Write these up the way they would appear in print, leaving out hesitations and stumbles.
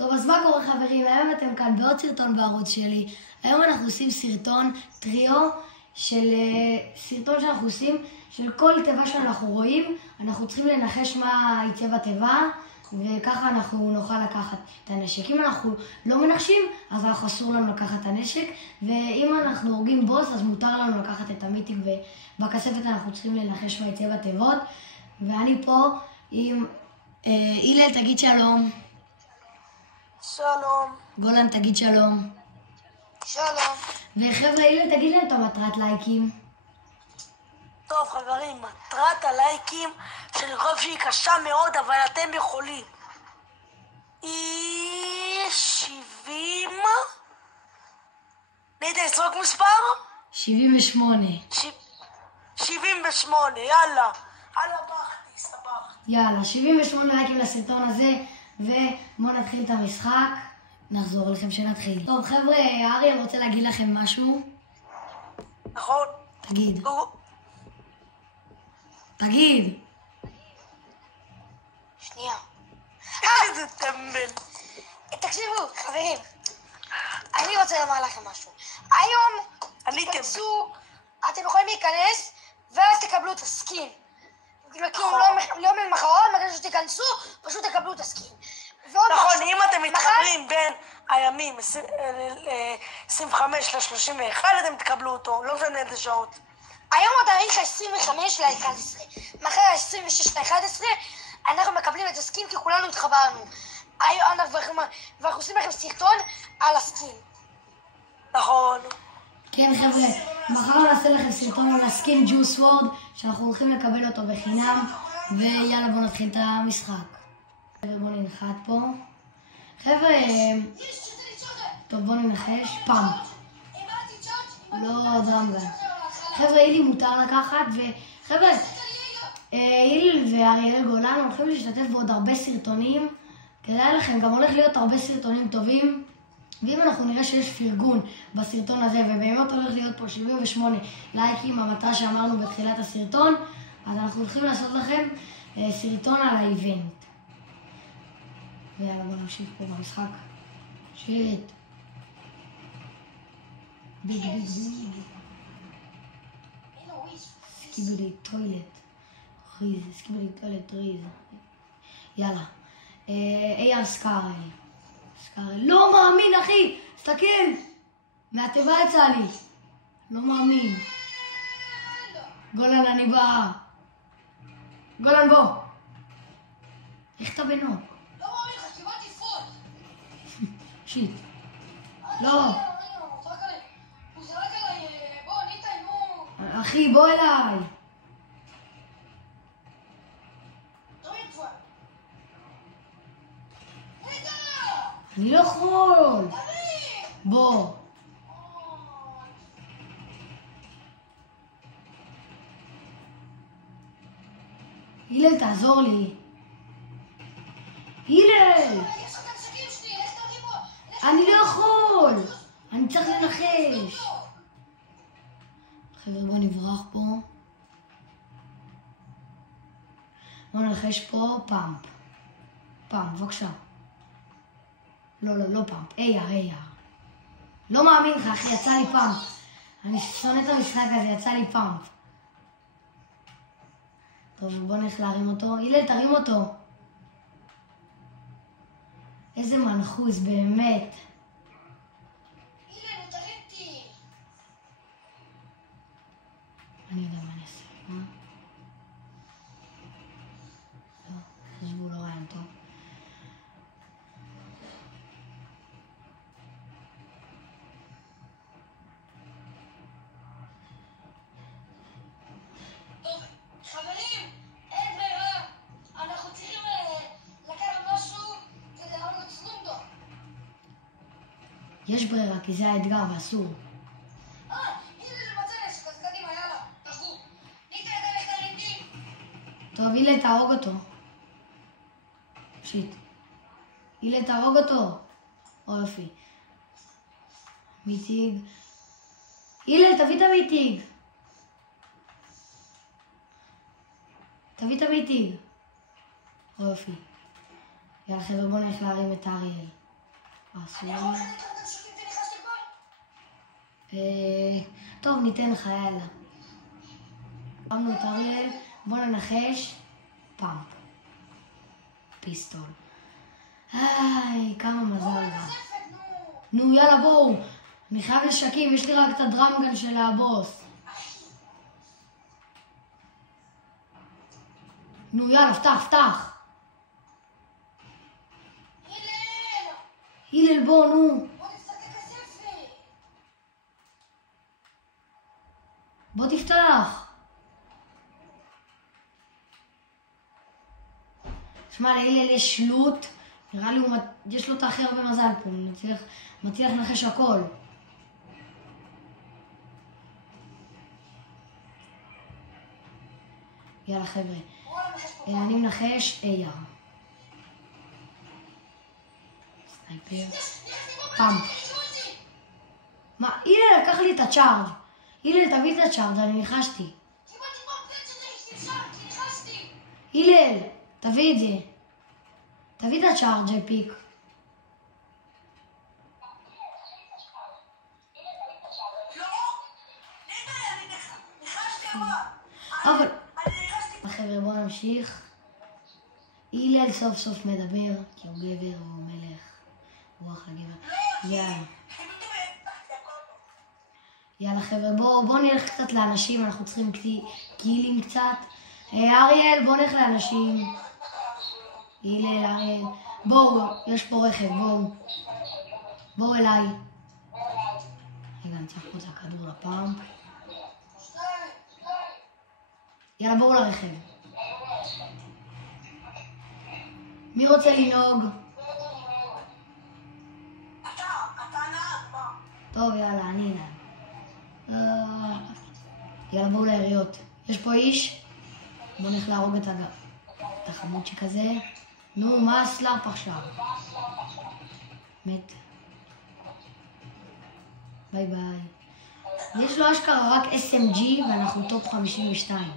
טוב, אז מה קורה חברים? היום אתם כאן בעוד סרטון בערוץ שלי. היום אנחנו עושים סרטון טריו של סרטון שאנחנו עושים של כל תיבה שאנחנו רואים. אנחנו צריכים לנחש מה יצא בתיבה, וככה אנחנו נוכל לקחת את הנשק. אם אנחנו לא מנחשים, אז אנחנו אסור לנו לקחת את הנשק, ואם אנחנו הורגים בוס, אז מותר לנו לקחת את המיתיק, ובכספת אנחנו צריכים לנחש מה יצא בתיבות. ואני פה עם הלל, תגיד שלום. שלום. גולן, תגיד שלום. שלום. וחבר'ה, הלל, תגיד להם את המטרת לייקים. טוב חברים, מטרת הלייקים שאני חושב שהיא קשה מאוד, אבל אתם יכולים. היא 70... ניתן לזרוק מספר? 78. 78, יאללה. יאללה, בכתי, סבכתי. יאללה, 78 לייקים לסרטון הזה, ובואו נתחיל את המשחק. נחזור לכם שנתחיל. טוב חבר'ה, אריה רוצה להגיד לכם משהו. נכון? תגיד. תגיד. שנייה. איזה טמבל. תקשיבו, חברים, אני רוצה לומר לכם משהו. היום תיכנסו, אתם יכולים להיכנס, ואז תקבלו את הסקין. יום למחרת, מתי שתיכנסו, פשוט תקבלו את הסקין. נכון, אם אתם מתחברים בין הימים 25 ל-31, אתם תקבלו אותו, לא משנה איזה שעות. היום התאריך ה-25 ל-11. מחר ה-26 ל-11, אנחנו מקבלים את הסקין כי כולנו התחברנו. ואנחנו עושים לכם סרטון על הסקין. נכון. כן חבר'ה, מחר נעשה לכם סרטון על הסקין ג'וס וורד, שאנחנו הולכים לקבל אותו בחינם, ויאללה בואו נתחיל את המשחק. בואו ננחת פה. חבר'ה, טוב בואו ננחש, פאמפ. לא דרמגה. חבר'ה, הילי מותר לקחת, וחבר'ה, הילי ואריאל גולן הולכים להשתתף בעוד הרבה סרטונים. כדאי לכם, גם הולך להיות הרבה סרטונים טובים. ואם אנחנו נראה שיש פרגון בסרטון הזה, ובאמת הולך להיות פה 78 לייקים, המטרה שאמרנו בתחילת הסרטון, אז אנחנו הולכים לעשות לכם סרטון על האיבנט. ויאללה, בוא נמשיך פה במשחק. שיט. ביג ביג ביג. סקיבלי טוילט. ריז, סקיבלי טוילט ריז. יאללה. אייל סקארי. לא מאמין אחי, תסתכל. מהטבע יצא לי. לא מאמין. גולן, אני בא. גולן בוא. איך אתה בנו? לא מאמין לך, קיבלתי פול. שיט. לא. הוא זרק עליי, בוא ניתן, נו. אחי, בוא אליי. אני לא יכול. בוא. הלל, תעזור לי. הלל! אני לא יכול. אני צריך לנחש. חבר'ה, בוא נברח פה. בוא ננחש פה פאמפ. פאמפ, בבקשה. לא פאמפ. אייר. לא מאמין לך, אחי, יצא לי פאמפ. אני שונא את המשחק הזה, יצא לי פאמפ. טוב, בוא נלך להרים אותו. הלל, תרים אותו. איזה מנחוס, באמת. הנה, תרימתי. אני יודע מה אני אעשה. מה? לא, חשבו לא רעיון טוב. חברים, אין ברירה. אנחנו צריכים לקחת משהו כדי להרוג את סלומדו. יש ברירה, כי זה האתגר ואסור. הנה למצא נשק, אז קדימה, יאללה, תחו. ניתן את הלכתרידים. טוב, הלל, תהרוג אותו. שיט. הלל, תהרוג אותו. או יופי. מיתיג. הלל, תביא את המיתיג. תביא את המיתיג. או יופי. יאללה חבר'ה, בואו נלך להרים את אריאל. אסור. טוב, ניתן לך, יאללה. שמנו את אריאל, בוא ננחש. פאמפ. פיסטול. היי, כמה מזל לה. נו, יאללה, בואו. אני חייב לשקים, יש לי רק את הדרמגן של הבוס. נו, יאללה, פתח. הלל, בוא, נו. בוא תפתח. שמע, להלל יש שלוט. נראה לי יש לו את הכי הרבה מזל פה. הוא מצליח לנחש הכל. יאללה חבר'ה. אני מנחש אייר. סנייפר. פאמפ. מה? הלל לקח לי את הצ'ארג'. הלל תביא את הצ'ארג', אני ניחשתי. הלל, תביא את זה. תביא את הצ'ארג' פיק. אבל... חבר'ה, בואו נמשיך. הלל סוף סוף מדבר, כי הוא גבר, הוא מלך. רוח הגבר. יאללה חבר'ה, בואו נלך קצת לאנשים, אנחנו צריכים קילים קצת. אריאל, בואו נלך לאנשים. הלל, אריאל. בואו, יש פה רכב, בואו. בואו אליי. רגע, אני צריך פה את הכדור לפעם. יאללה, בואו לרכב. מי רוצה לנהוג? אתה נהג, מה? טוב, יאללה, אני נהג. יאללה, בואו ליריות. יש פה איש? בואו נלך להרוג את החמוצ'י כזה. נו, מה הסלאפ עכשיו? מת. ביי ביי. יש לו אשכרה רק SMG ואנחנו טופ 52.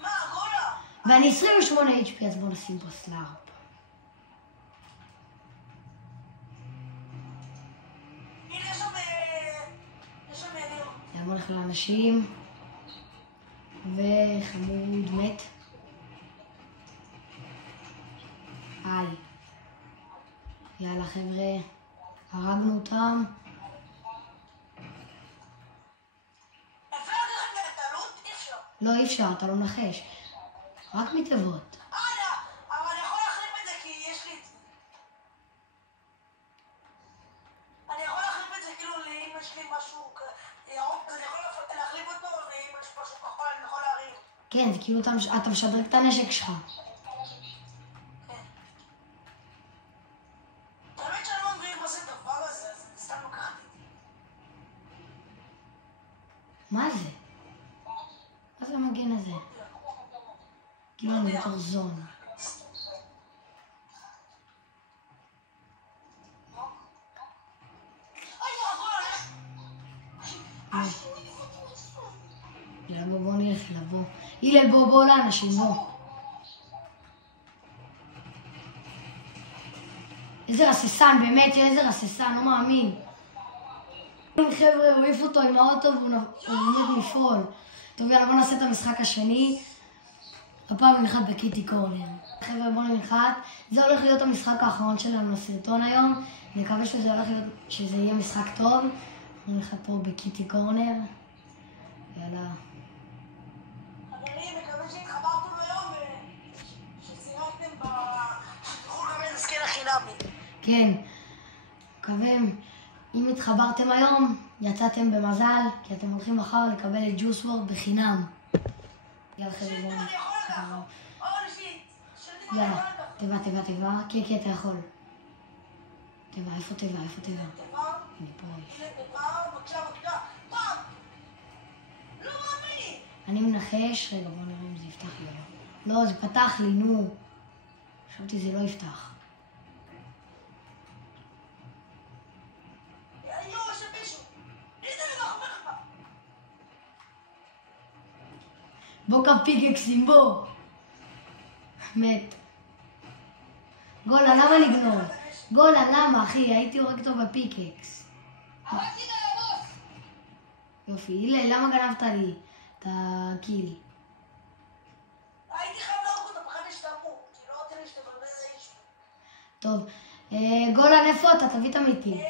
מה, גולה? ואני 28 HP, אז בואו נשים פה סלאפ. הנה, יש שם ידיר. יאללה, בואו נלך לאנשים. וחמוד מת. היי. יאללה חבר'ה, הרגנו אותם. אפשר לדעת את העלות? אי אפשר. לא, אי אפשר, אתה לא מנחש. רק מתאבות. אבל אני יכול להחליף את זה כי יש לי את זה. אני יכול להחליף את זה כאילו לאם יש לי משהו ירוק, אז אני יכול להחליף אותו, ואם יש משהו כחול אני יכול להרים. כן, זה כאילו אתה משדרג את הנשק שלך. האמת שאני לא מבין מה זה הדבר הזה, אז אני סתם לקחתי. מה זה? מה זה המגן הזה? כאילו אני בתור זון. יאללה, בוא נלך לבוא. הלל, בוא לאנשים, בוא. איזה רססן, באמת, איזה רססן, לא מאמין. חבר'ה, הוא העיף אותו עם האוטו והוא עומד לפעול. טוב, יאללה, בוא נעשה את המשחק השני. הפעם ננחת בקיטי קורנר. חבר'ה, בוא ננחת. זה הולך להיות המשחק האחרון שלנו לסרטון היום. נקווה שזה יהיה משחק טוב. ננחת פה בקיטי קורנר. יאללה. חברים, מקווה שהתחברתם היום וששיחקתם שתוכלו גם את הסקן החינמי. כן. מקווה, אם התחברתם היום, יצאתם במזל, כי אתם הולכים מחר לקבל את ג'וס וורד בחינם. יאללה חבר'ה, בואו. אני יכול לקחת. או ראשית. יאללה, תיבה. כן, אתה יכול. תיבה, איפה תיבה? אני פה. בבקשה. פעם! לא מאמין! אני מנחש, רגע בוא נראה אם זה יפתח לי. לא, זה פתח לי, נו. חשבתי זה לא יפתח. בוא קם פיקקסים, בוא. מת. גולה, למה לגנוב? גולן, למה אחי? הייתי הורג אותו בפיקקס. הרגתי את הבוס! יופי, הילה, למה גנבת לי את הקיל? הייתי חייב להרוג אותו, פחדתי שתמות, כי לא רוצה להשתבלבל לאיש. טוב, גולן, איפה אתה? תביא את המיתי.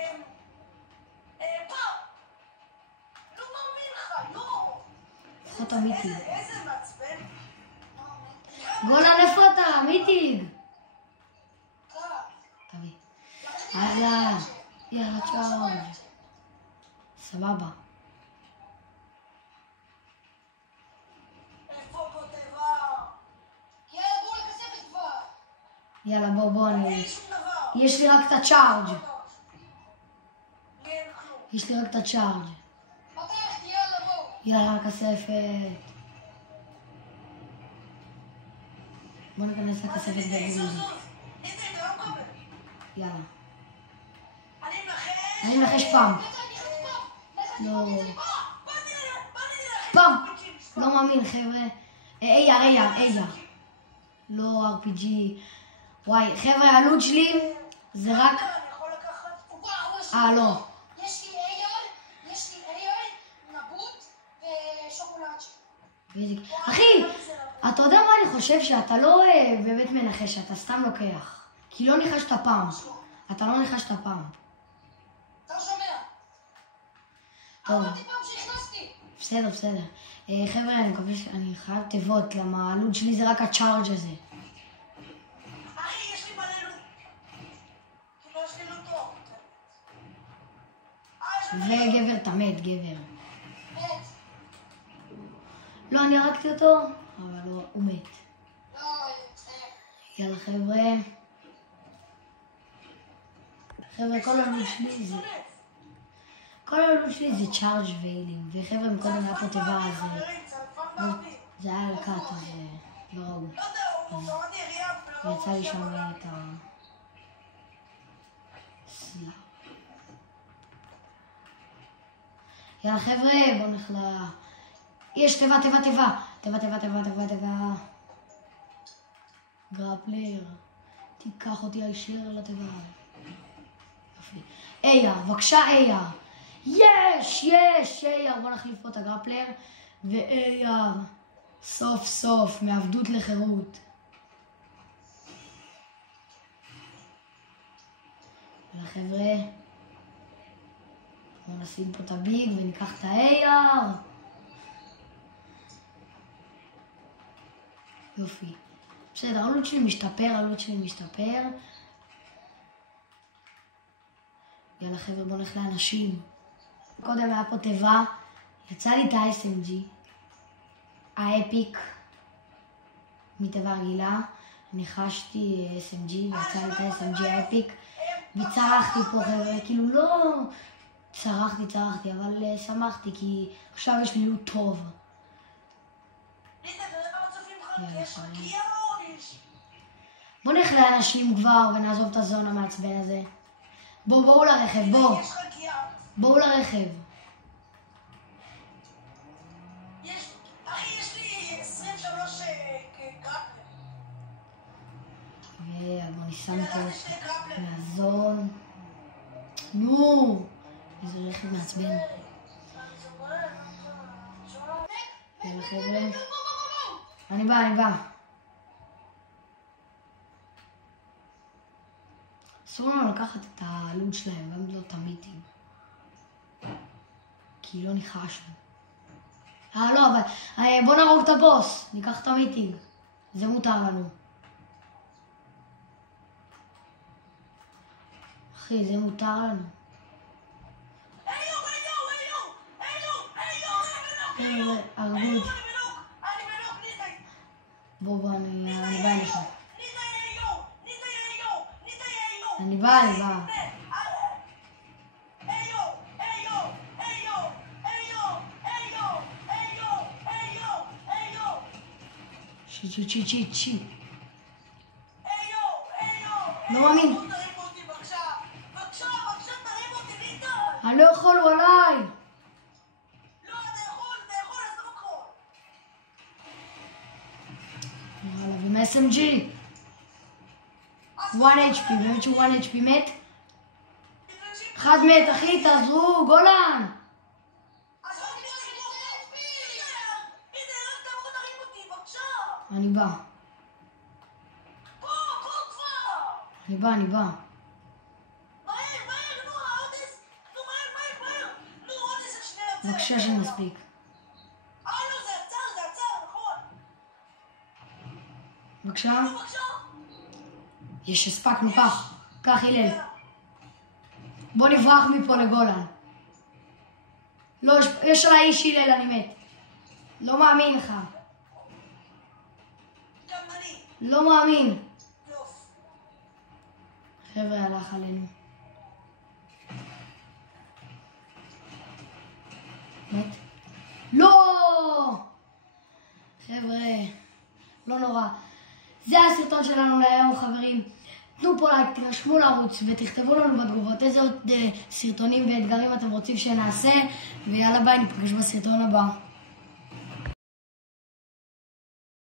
לא מאמין לך, יואו! לפחות המיתי. איזה מעצבן. גולן, איפה אתה? מיתיג! תביא. יאללה, יאללה, צ'או. סבבה. איפה פה תיבה? יאללה, בואו לכספת כבר! יאללה, בוא, אין אני... לי שום דבר. יש לי רק את הצ'ארג'. לי אין כלום. יש לי רק את הצ'ארג'. פתחתי, יאללה, בואו! יאללה, כספת. בוא ניכנס לכספת בגוגל. זוז. ניתן, אתה לא מקבל. יאללה. אני מנחש. אני מנחש פעם. לא. פעם. לא מאמין, חבר'ה. אייר. לא RPG. וואי, חבר'ה, העלות שלי זה רק... אני יכול לקחת? לא. יש לי אייר, נבוט ושוקולד. אחי, אתה יודע מה אני חושב? שאתה לא באמת מנחש, אתה סתם לוקח. כי לא ניחשת פעם. אתה לא ניחשת פעם. אתה לא שומע? טוב. אמרתי פעם שהכנסתי. בסדר. חבר'ה, אני מקווה שאני חייב תיבות, למה העלות שלי זה רק הצ'ארג' הזה. אחי, יש לי מלא לוט. כאילו, יש לי לוט טוב. וגבר, אתה מת, גבר. מת. לא, אני הרגתי אותו, אבל הוא מת. לא, מצטער. יאללה, חבר'ה. חבר'ה, כל העלות שלי זה צ'ארג' ויילים. וחבר'ה, מקודם היה פה תיבה, אז זה היה לקאט, אז לא ראו. לא יודע, הוא שמעתי יריעה. יצא לי שם את ה... סלאפ. יאללה, חבר'ה, בואו נחלה... יש תיבה. גרפלר, תיקח אותי הישר לתיבה. יופי. אייר, בבקשה אייר. יש, אייר. בוא נחליף פה את הגרפלר. ואייר, סוף, מעבדות לחירות. יאללה, חבר'ה. בואו נשים פה את הביג וניקח את האייר. יופי. בסדר, העלות שלי משתפר. יאללה חבר'ה, בוא נלך לאנשים. קודם היה פה תיבה, יצא לי את ה-SMG, האפיק, מתיבה רגילה, ניחשתי SMG, ויצא לי את ה-SMG האפיק, וצרחתי פה חבר'ה, כאילו לא צרחתי, אבל שמחתי, כי עכשיו יש לי לוט טוב. ניתן, אתה יודע כמה צופים לך? יש רקיע או איש? בוא נלך לאנשים כבר ונעזוב את הזון המעצבן הזה. בואו לרכב, יש רקיע. בואו לרכב. אחי, יש לי 23 גרפלר. ובוא ניסן פה יש לי גרפלר. מהזון. נו, איזה רכב מעצבן. יאללה חבר'ה. אני בא. אסור לנו לקחת את העלות שלהם, גם לא את המיטים. כי לא ניחשנו. לא, אבל בוא נרוג את הבוס, ניקח את המיטינג. זה מותר לנו. אחי, זה מותר לנו. ערבות. אני בלוק, ניתן. בוא, אני בא אליך. ניתן. אני בא. שיט. לא מאמין. בבקשה, תרים אותי, ניתן. אני לא יכול, הוא עליי. לא, אתה יכול, אז לא יכול. יאללה, ועם ה-SMG. 1 HP, באמת שהוא 1 HP מת? אחד מת, אחי, תעזרו, גולן! אני בא. אני בא. בבקשה שנספיק. בבקשה. יש הספקנו, קח הלל. בוא נברח מפה לגולן. לא, יש עליי איש הלל, אני מת. לא מאמין לך. לא מאמין. חבר'ה, הלך עלינו. מת? לא! חבר'ה, לא נורא. זה הסרטון שלנו להיום, חברים. תנו פה לייק, תרשמו לערוץ ותכתבו לנו בתגובות איזה עוד סרטונים ואתגרים אתם רוצים שנעשה. ויאללה ביי, ניפגש בסרטון הבא.